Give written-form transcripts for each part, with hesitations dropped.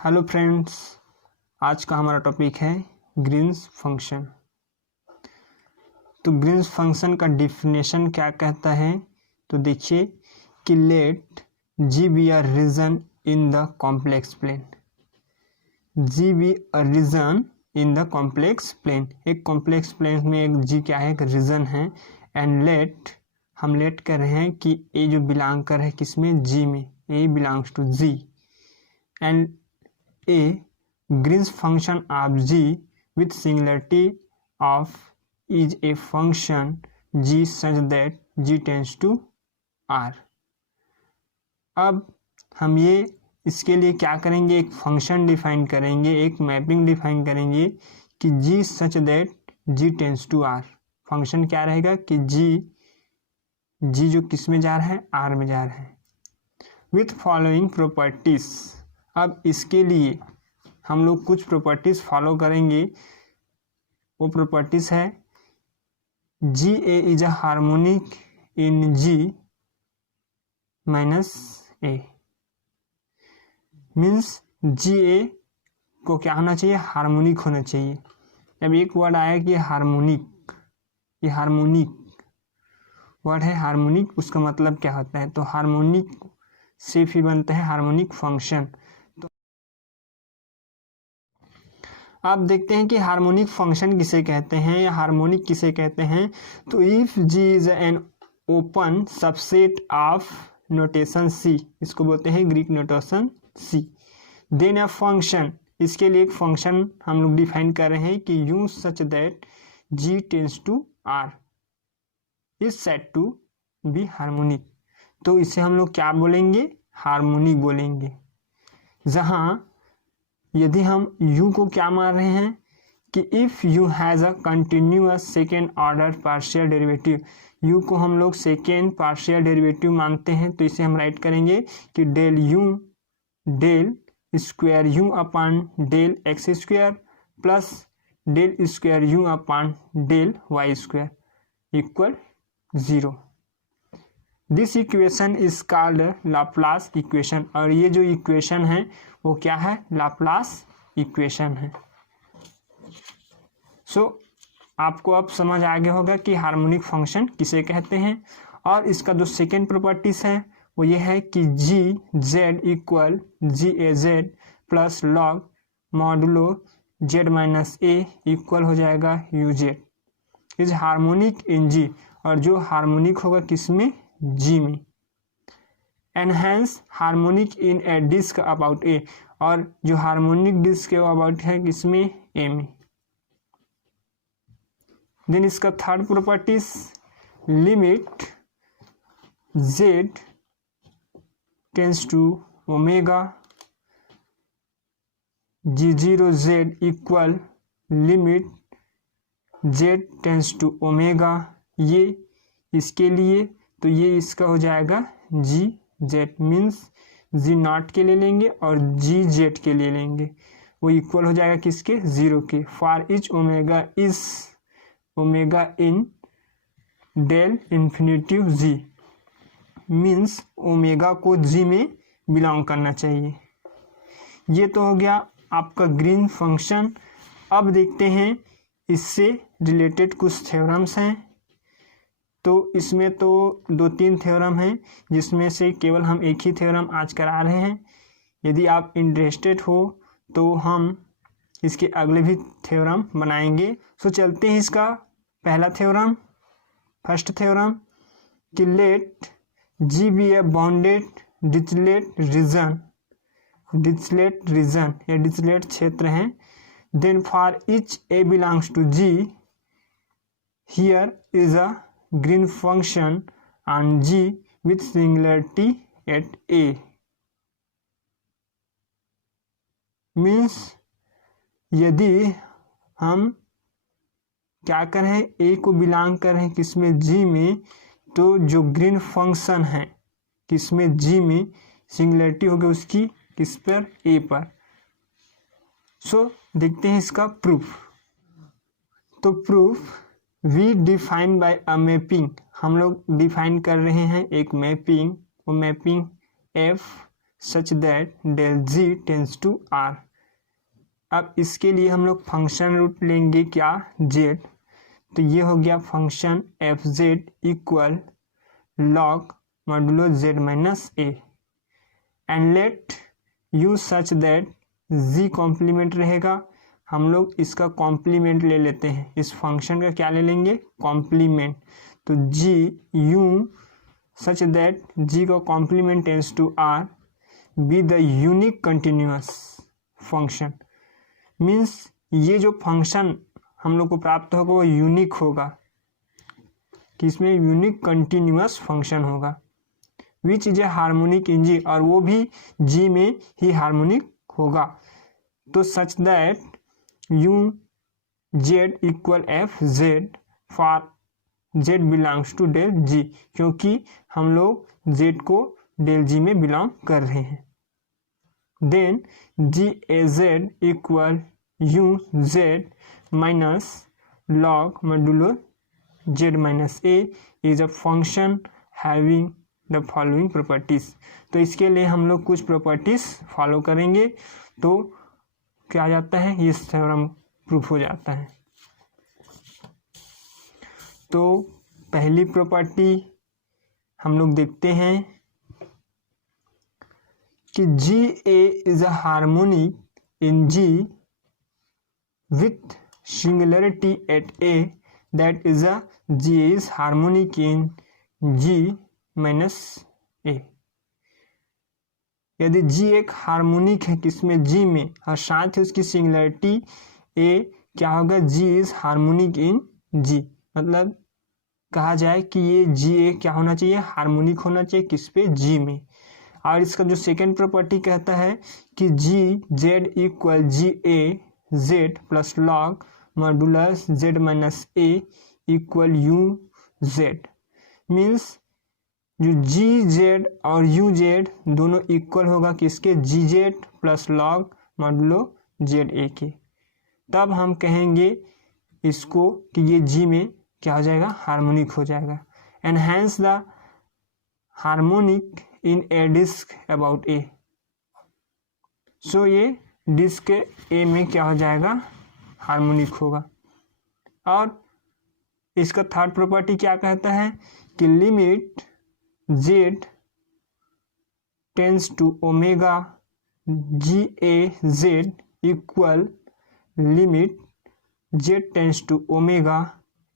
Hello friends, आज का हमारा टॉपिक है ग्रीन्स फंक्शन। तो ग्रीन्स फंक्शन का डिफिनेशन क्या कहता है, तो देखिए कि let G be a region in the complex plane. G be a region in the complex plane, एक कॉम्प्लेक्स प्लेन में एक जी क्या है, एक रीजन है। एंड लेट, हम लेट कर रहे हैं कि ए जो बिलोंग कर है किसमें, जी में, A belongs to G. And a Green's function of g with singularity of is a function g such that g tends to r। अब हम ये इसके लिए क्या करेंगे, एक फंक्शन डिफाइन करेंगे, एक मैपिंग डिफाइन करेंगे कि g such that g tends to r। Function क्या रहेगा कि g जो किस में जा रहा है, r में जा रहा है, विथ फॉलोइंग प्रॉपर्टीज। अब इसके लिए हम लोग कुछ प्रॉपर्टीज फॉलो करेंगे। वो प्रॉपर्टीज है G A is a harmonic in G minus A. Means G A को क्या होना चाहिए, हार्मोनिक होना चाहिए। अब एक वर्ड आया कि हार्मोनिक, ये हार्मोनिक वर्ड है, हार्मोनिक उसका मतलब क्या होता है, तो हार्मोनिक से फिर बनता है हार्मोनिक फंक्शन। आप देखते हैं कि हार्मोनिक फंक्शन किसे कहते हैं या हार्मोनिक किसे कहते हैं। तो if G is an open subset of notation C, इसको बोलते हैं Greek notation C, then a function, इसके लिए एक फंक्शन हम लोग डिफाइन कर रहे हैं कि U such that G tends to R is said to be harmonic. तो इसे हम लोग क्या बोलेंगे, हार्मोनिक बोलेंगे। जहां यदि हम u को क्या मान रहे हैं कि if u has a continuous second order partial derivative, u को हम लोग सेकेंड पार्शियल डेरिवेटिव मानते हैं, तो इसे हम राइट करेंगे कि del u del square u upon del X square plus del square u upon del Y square equal 0। This equation is called Laplace equation, और ये जो इक्वेशन है वो क्या है, लाप्लास इक्वेशन है। सो आपको अब समझ आ गया होगा कि हार्मोनिक फंक्शन किसे कहते हैं। और इसका जो सेकेंड प्रॉपर्टीज है वो ये है कि G Z equal G A Z plus log modulo Z minus A equal हो जाएगा U Z, is harmonic in G, और जो हार्मोनिक होगा किसमें, जी में। And hence harmonic in a disc about A, और जो हार्मोनिक डिस्क के अबाउट है किसमें, ए में। देन इसका third properties, limit Z tends to omega G zero Z equal limit Z tends to omega, ये इसके लिए, तो ये इसका हो जाएगा G Z, means G naught के ले लेंगे और जी जेड के ले लेंगे, वो इक्वल हो जाएगा किसके, 0 के। For each omega is omega in del infinitive G, means omega को जी में बिलोंग करना चाहिए। ये तो हो गया आपका ग्रीन फंक्शन। अब देखते हैं इससे रिलेटेड कुछ थ्योरम्स हैं। तो इसमें तो 2-3 थ्योरम हैं, जिसमें से केवल हम एक ही थ्योरम आज करा रहे हैं। यदि आप इंटरेस्टेड हो तो हम इसके अगले भी थ्योरम बनाएंगे। सो चलते हैं इसका पहला थ्योरम, फर्स्ट थ्योरम, कि let G be a bounded Dirichlet region, Dirichlet region या डिरिचलेट क्षेत्र है, then for each A belongs to G, here is a Green function on G with singularity at A। Means यदि हम क्या कर रहे हैं, A को बिलोंग कर रहे हैं किसमें, G में, तो जो ग्रीन फंक्शन है किसमें, G में, सिंगुलरिटी होगी उसकी किस पर, A पर। सो देखते हैं इसका प्रूफ। तो proof we define by a mapping, हम लोग डिफाइन कर रहे हैं एक मैपिंग, वो mapping F such that del G tends to R. अब इसके लिए हम लोग फंक्शन रूट लेंगे क्या, जेड, तो ये हो गया function F Z equal log modulo Z minus A and let U such that G complement रहेगा। हम लोग इसका कॉम्प्लीमेंट ले लेते हैं, इस फंक्शन का क्या ले लेंगे, कॉम्प्लीमेंट। तो जी यू सच दैट जी का complement tends to R be the unique continuous function. Means ये जो फंक्शन हम लोग को प्राप्त होगा वो यूनिक होगा, कि इसमें यूनिक कंटिन्यूअस फंक्शन होगा which is a harmonic in G, और वो भी जी में ही हार्मोनिक होगा। तो such that U Z equal F Z for Z belongs to del G, क्योंकि हम लोग जेड को डेल जी में बिलोंग कर रहे हैं। Then G A Z equal U Z minus log modulo Z minus A is a function having the following properties. तो इसके लिए हम लोग कुछ प्रॉपर्टीज फॉलो करेंगे तो क्या आ जाता है, ये थ्योरम प्रूफ हो जाता है। तो पहली प्रॉपर्टी हम लोग देखते हैं कि G A is a harmonic in G with singularity at A, that is a G is harmonic in G minus A. यदि जी एक हार्मोनिक है किसमें, जी में, और साथ ही उसकी सिंगुलरिटी ए, क्या होगा, जी इज हार्मोनिक इन जी। मतलब कहा जाए कि ये जी ए क्या होना चाहिए, हार्मोनिक होना चाहिए किस पे, जी में। और इसका जो सेकेंड प्रॉपर्टी कहता है कि G Z equal G A Z plus log modulus Z minus A equal U Z. Means जो जी जेड और यू जेड दोनों इक्वल होगा किसके, G Z plus log modulo Z A के। तब हम कहेंगे इसको कि ये जी में क्या हो जाएगा, हार्मोनिक हो जाएगा। And hence the harmonic in a disc about A. So ये डिस्क ए में क्या हो जाएगा, हार्मोनिक होगा। और इसका थर्ड प्रॉपर्टी क्या कहता है कि limit Z tends to omega G A Z equal limit Z tends to omega,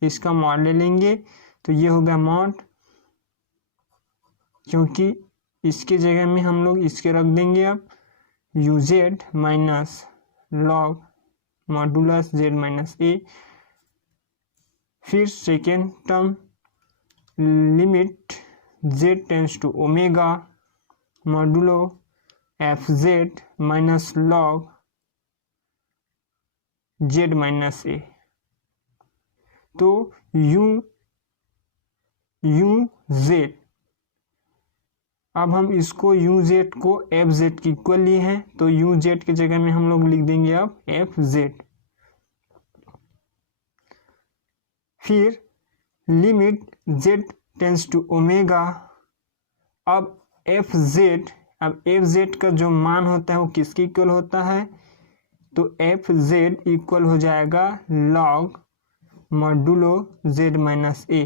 इसका मॉड ले लेंगे तो ये होगा मॉड, क्योंकि इसके जगह में हम लोग इसके रख देंगे अब U Z minus log modulus Z minus A. फिर second term limit Z tends to omega modulo F Z minus log Z minus A. तो यू जेड, अब हम इसको यू जेड को एफ जेड की इक्वल लिए हैं, तो यू जेड की जगह में हम लोग लिख देंगे अब एफ जेड। फिर limit Z tends to omega, अब एफ जेड का जो मान होता है वो किसके इक्वल होता है, तो एफ जेड इक्वल हो जाएगा log modulo Z minus A.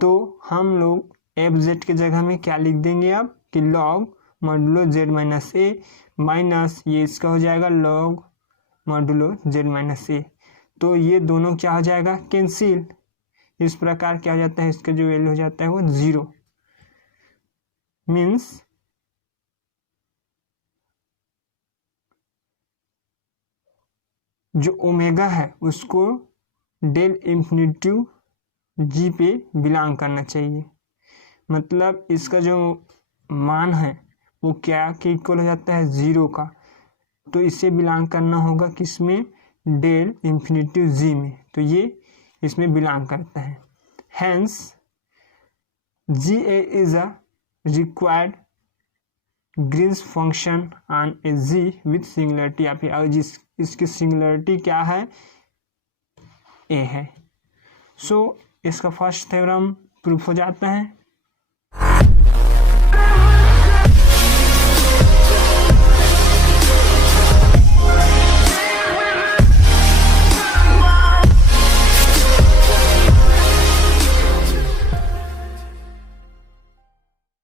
तो हम लोग एफ जेड की जगह में क्या लिख देंगे अब कि लॉग मॉडुलो जेड माइनस ए माइनस ये इसका हो जाएगा log modulo Z minus A. तो ये दोनों क्या हो जाएगा, कैंसिल। इस प्रकार क्या हो जाता है, इसका जो वैल्यू हो जाता है वो 0। मीन्स जो ओमेगा है उसको डेल इंफिनिटिव जी पे बिलोंग करना चाहिए। मतलब इसका जो मान है वो क्या के इक्वल हो जाता है, 0 का। तो इसे बिलोंग करना होगा किसमें, डेल इंफिनिटिव जी में। तो ये इसमें बिलोंग करता है। Hence G A is a required Green's function on a G with singularity of A, और इसकी सिंगुलरिटी क्या है, ए है। सो इसका फर्स्ट थ्योरम प्रूफ हो जाता है।